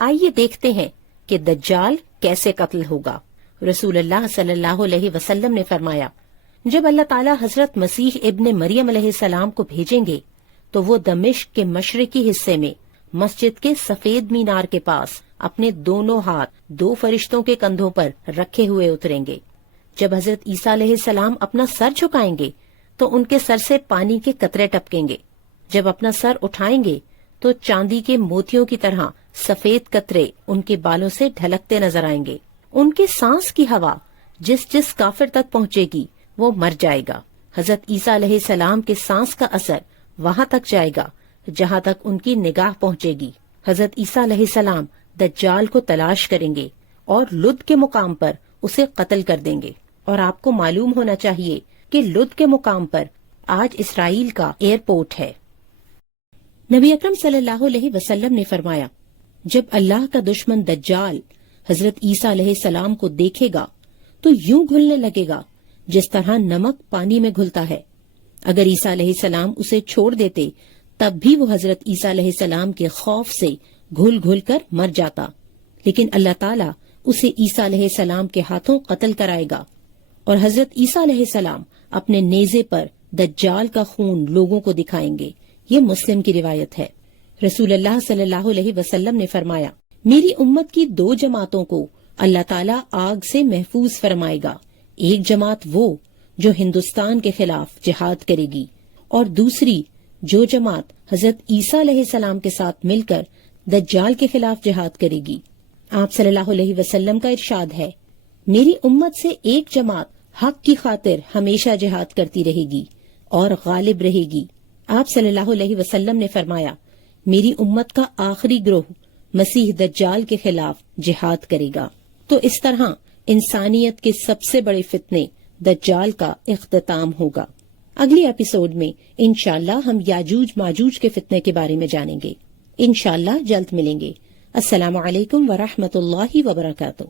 آئیے دیکھتے ہیں کہ دجال کیسے قتل ہوگا۔ رسول اللہ صلی اللہ علیہ وسلم نے فرمایا، جب اللہ تعالیٰ حضرت مسیح ابن مریم علیہ السلام کو بھیجیں گے تو وہ دمشق کے مشرقی حصے میں مسجد کے سفید مینار کے پاس اپنے دونوں ہاتھ 2 فرشتوں کے کندھوں پر رکھے ہوئے اتریں گے۔ جب حضرت عیسیٰ علیہ السلام اپنا سر جھکائیں گے تو ان کے سر سے پانی کے قطرے ٹپکیں گے۔ جب اپنا سر اٹھائیں گے تو چاندی کے موتیوں کی طرح سفید قطرے ان کے بالوں سے ڈھلکتے نظر آئیں گے۔ ان کے سانس کی ہوا جس کافر تک پہنچے گی وہ مر جائے گا۔ حضرت عیسیٰ علیہ السلام کے سانس کا اثر وہاں تک جائے گا جہاں تک ان کی نگاہ پہنچے گی۔ حضرت عیسیٰ علیہ السلام دجال کو تلاش کریں گے اور لد کے مقام پر اسے قتل کر دیں گے۔ اور آپ کو معلوم ہونا چاہیے کہ لد کے مقام پر آج اسرائیل کا ایئرپورٹ ہے۔ نبی اکرم صلی اللہ علیہ وسلم نے فرمایا، جب اللہ کا دشمن دجال حضرت عیسیٰ علیہ السلام کو دیکھے گا تو یوں گھلنے لگے گا جس طرح نمک پانی میں گھلتا ہے۔ اگر عیسیٰ علیہ السلام اسے چھوڑ دیتے تب بھی وہ حضرت عیسیٰ علیہ السلام کے خوف سے گھل گھل کر مر جاتا، لیکن اللہ تعالیٰ اسے عیسیٰ علیہ السلام کے ہاتھوں قتل کرائے گا، اور حضرت عیسیٰ علیہ السلام اپنے نیزے پر دجال کا خون لوگوں کو دکھائیں گے۔ یہ مسلم کی روایت ہے۔ رسول اللہ صلی اللہ علیہ وسلم نے فرمایا، میری امت کی 2 جماعتوں کو اللہ تعالیٰ آگ سے محفوظ فرمائے گا۔ ایک جماعت وہ جو ہندوستان کے خلاف جہاد کرے گی، اور دوسری جو جماعت حضرت عیسیٰ علیہ السلام کے ساتھ مل کر دجال کے خلاف جہاد کرے گی۔ آپ صلی اللہ علیہ وسلم کا ارشاد ہے، میری امت سے ایک جماعت حق کی خاطر ہمیشہ جہاد کرتی رہے گی اور غالب رہے گی۔ آپ صلی اللہ علیہ وسلم نے فرمایا، میری امت کا آخری گروہ مسیح دجال کے خلاف جہاد کرے گا۔ تو اس طرح انسانیت کے سب سے بڑے فتنے دجال کا اختتام ہوگا۔ اگلی ایپیسوڈ میں انشاءاللہ ہم یاجوج ماجوج کے فتنے کے بارے میں جانیں گے۔ انشاءاللہ جلد ملیں گے۔ السلام علیکم ورحمۃ اللہ وبرکاتہ۔